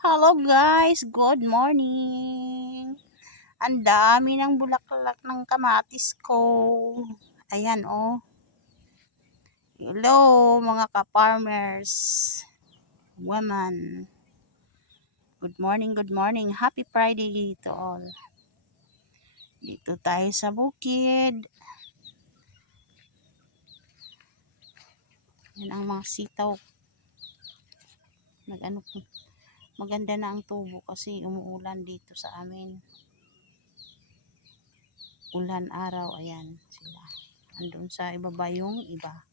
Hello guys, good morning. Ang dami ng bulaklak ng kamatis ko. Ayan oh. Hello mga ka-farmers. Women. Good morning, good morning. Happy Friday to all. Dito tayo sa bukid. Yan ang mga sitaw. Maganda na ang tubo kasi umuulan dito sa amin. Ulan araw, ayan sila. Andun sa ibaba yung iba.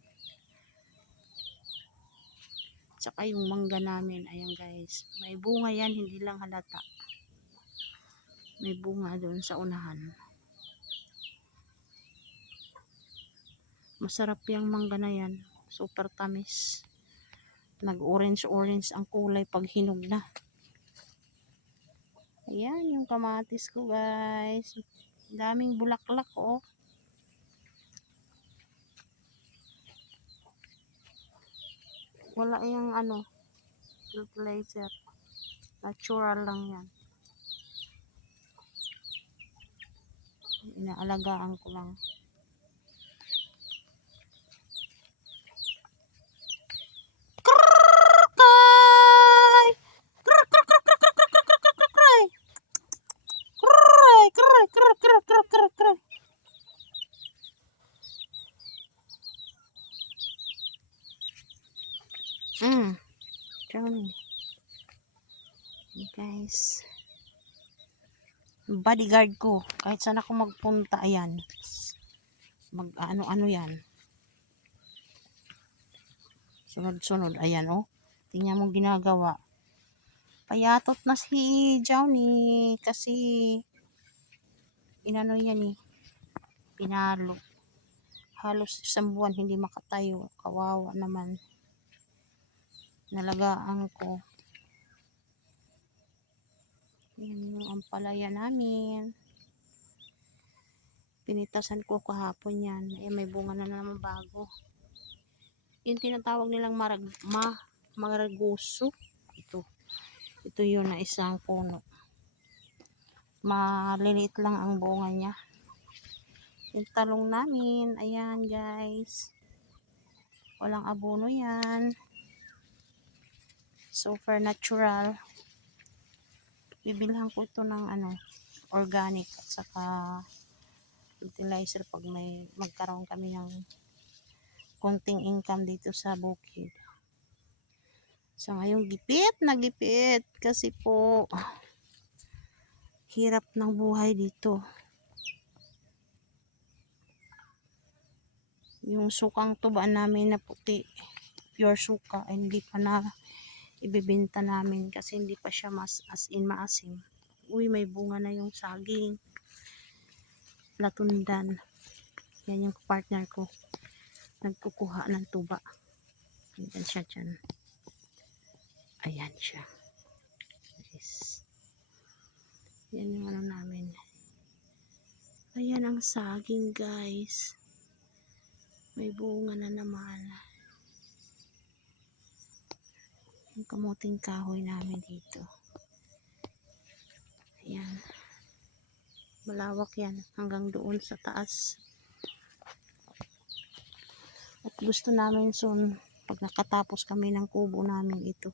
Tsaka yung mangga namin, ayan guys. May bunga yan, hindi lang halata. May bunga doon sa unahan. Masarap yung mangga na yan. Super tamis. Nag-orange-orange ang kulay pag hinog na. Ayan yung kamatis ko guys. Daming bulaklak oh. Wala yung fertilizer. Natural lang yan. Inaalagaan ko lang. Drowning. Guys, bodyguard ko kahit saan ako magpunta, ayan, mag ano yan, sunod ayan oh, tingnan mo ginagawa. Payatot na si Johnny kasi inano yan pinalo, halos isang buwan hindi makatayo, kawawa naman. Nalagaan ko. Yan yung ampalaya namin. Pinitasan ko kahapon yan. Eh, may bunga na naman bago. Yung tinatawag nilang maraguso. Ito yun na isang puno. Maliliit lang ang bunga niya. Yung talong namin. Ayan guys. Walang abono yan. Super natural. Bibilhan ko ito ng organic at saka fertilizer pag magkaroon kami ng konting income dito sa bukid. So ngayong gipit kasi po hirap ng buhay dito. Yung sukang tubaan namin na puti, pure suka, ay hindi pa na ibibenta namin kasi hindi pa siya maasim. Uy, may bunga na yung saging. Latundan. Yan yung partner ko. Nagkukuha ng tuba. Ayan siya dyan. Ayan siya. Yes. Yan yung namin. Ayan ang saging guys. May bunga na naman. Yung kamuting kahoy namin dito. Ayan. Malawak yan hanggang doon sa taas. At gusto namin soon, pag nakatapos kami ng kubo namin ito,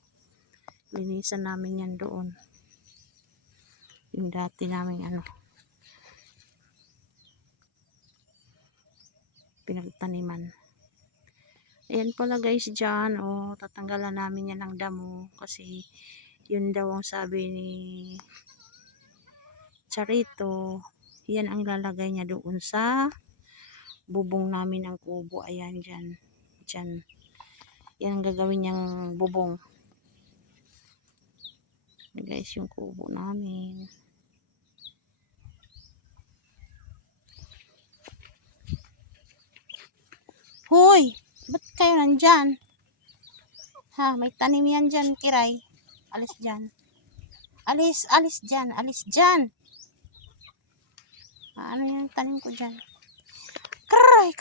linisan namin yan doon. Yung dati namin pinagtaniman. Ayan pala guys dyan, tatanggalan namin yan ng damo kasi yun daw ang sabi ni Charito, yan ang lalagay niya doon sa bubong namin ng kubo. Ayan dyan. Yan ang gagawin niyang bubong. Guys, yung kubo namin. Hoy! Ba't kayo nandyan? Ha, may tanim yan dyan, Kiray. Alis dyan. Alis dyan. Alis dyan. Ano yung tanim ko dyan? Kiray.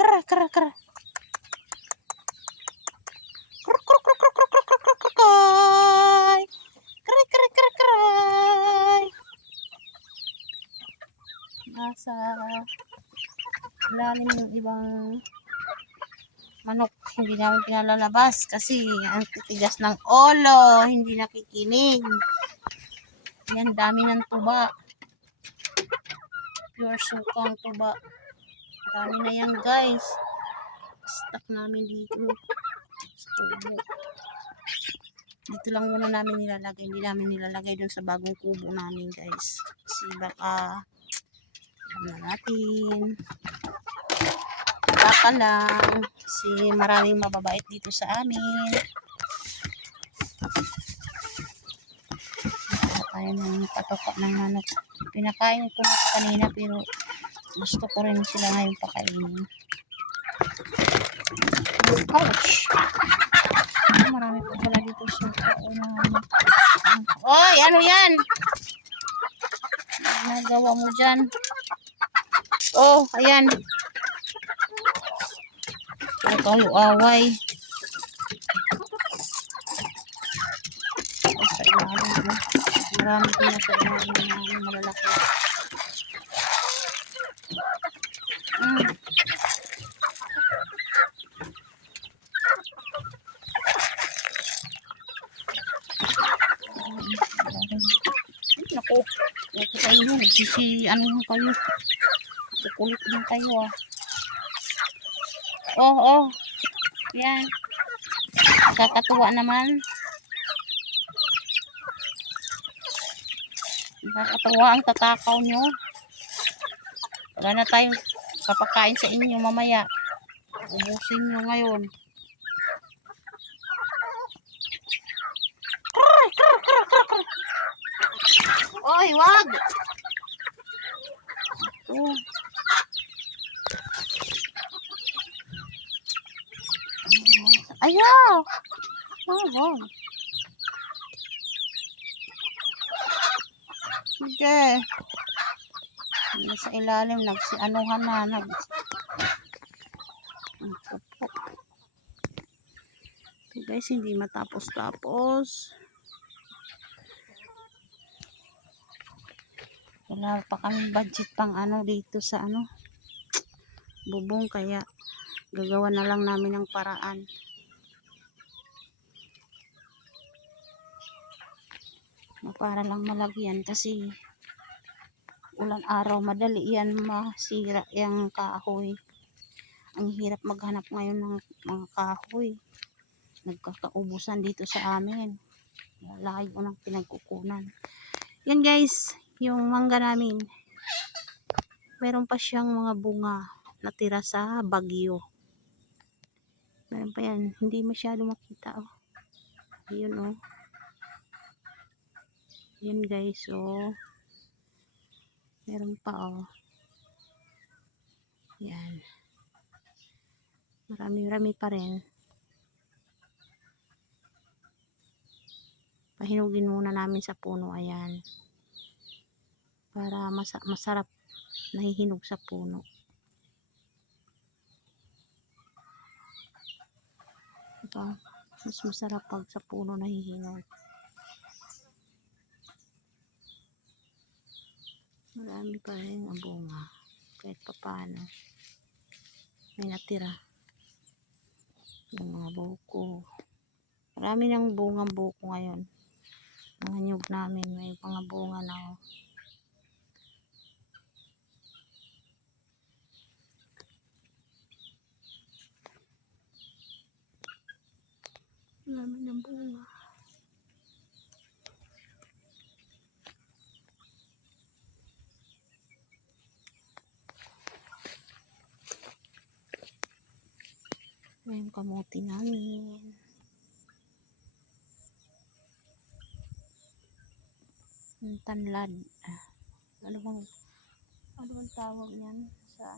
nasa ilalim ng ibang manok. Hindi namin pinalalabas kasi ang titigas ng ulo, hindi nakikinig. Yan, dami ng tuba. Pure sukang tuba. Dami na yan guys. Stock namin dito sa kubo. Dito lang muna namin nilalagay. Hindi namin nilalagay dun sa bagong kubo namin guys. Kasi baka alam na natin. Baka lang. Kasi maraming mababait dito sa amin. Kaya tayo ng patoka ng manok. Pinakain ko na kanina pero gusto ko rin sila ngayon pakainin. Ouch! Marami pa pala dito suka. Oy, ano yan? Nagawa mo dyan. Oh, ayan. Ay, kayo away. Ay, sa ilalim mo. Marami ko na sa ilalim na malalaki. Naku, naku kayo. Ano mo kayo? Kukulit din kayo ah. Oh, oh. Yan. Nakakatuwa naman. Nakakatuwa ang tatakaw nyo. Wala na tayong papakain sa inyo mamaya. Ubusin nyo ngayon. Oy, wag! Oh. Ayaw! Oh. Sige. Sa ilalim, nagsianuhan na. Ito guys, hindi matapos-tapos. Wala pa kami budget pang dito sa bubong, kaya gagawa na lang namin ng paraan. Para lang malagyan kasi ulan araw, madali yan masira yung kahoy. Ang hirap maghanap ngayon ng mga kahoy. Nagkakaubusan dito sa amin. Layo ng pinagkukunan. Yan guys, yung mangga namin. Meron pa siyang mga bunga natira sa bagyo. Meron pa yan. Hindi masyado makita. Oh. Yun oh. Yan guys oh. Meron pa oh. Yan. Marami-rami pa rin. Pahinugin muna namin sa puno. Ayan. Para masarap nahihinog sa puno. Ito. Mas masarap pag sa puno nahihinog. Marami pa rin ang bunga. Kahit papaano. May natira. Yung mga buko. Marami ng bungang buko ngayon. Mga nyug namin. May mga bunga na oh. Marami ng bunga. May kamuti namin. Yung tanlad. Ano bang tawag niyan sa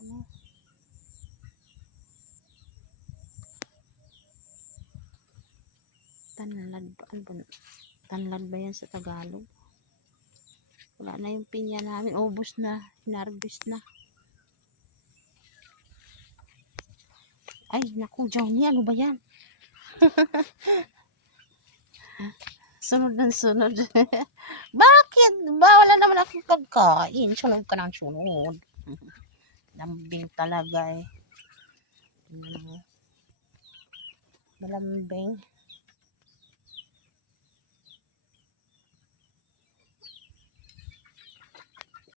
tanlad ba? Tanlad ba yan sa Tagalog? Wala na yung pinya namin. Ubos na. Hinarvest na. Ay, naku, Johnny. Ano ba yan? Sunod ng sunod. Bakit ba? Wala naman akong pagkain. Sunod ka ng sunod. Lambing talaga eh. Tingnan mo. Malambing.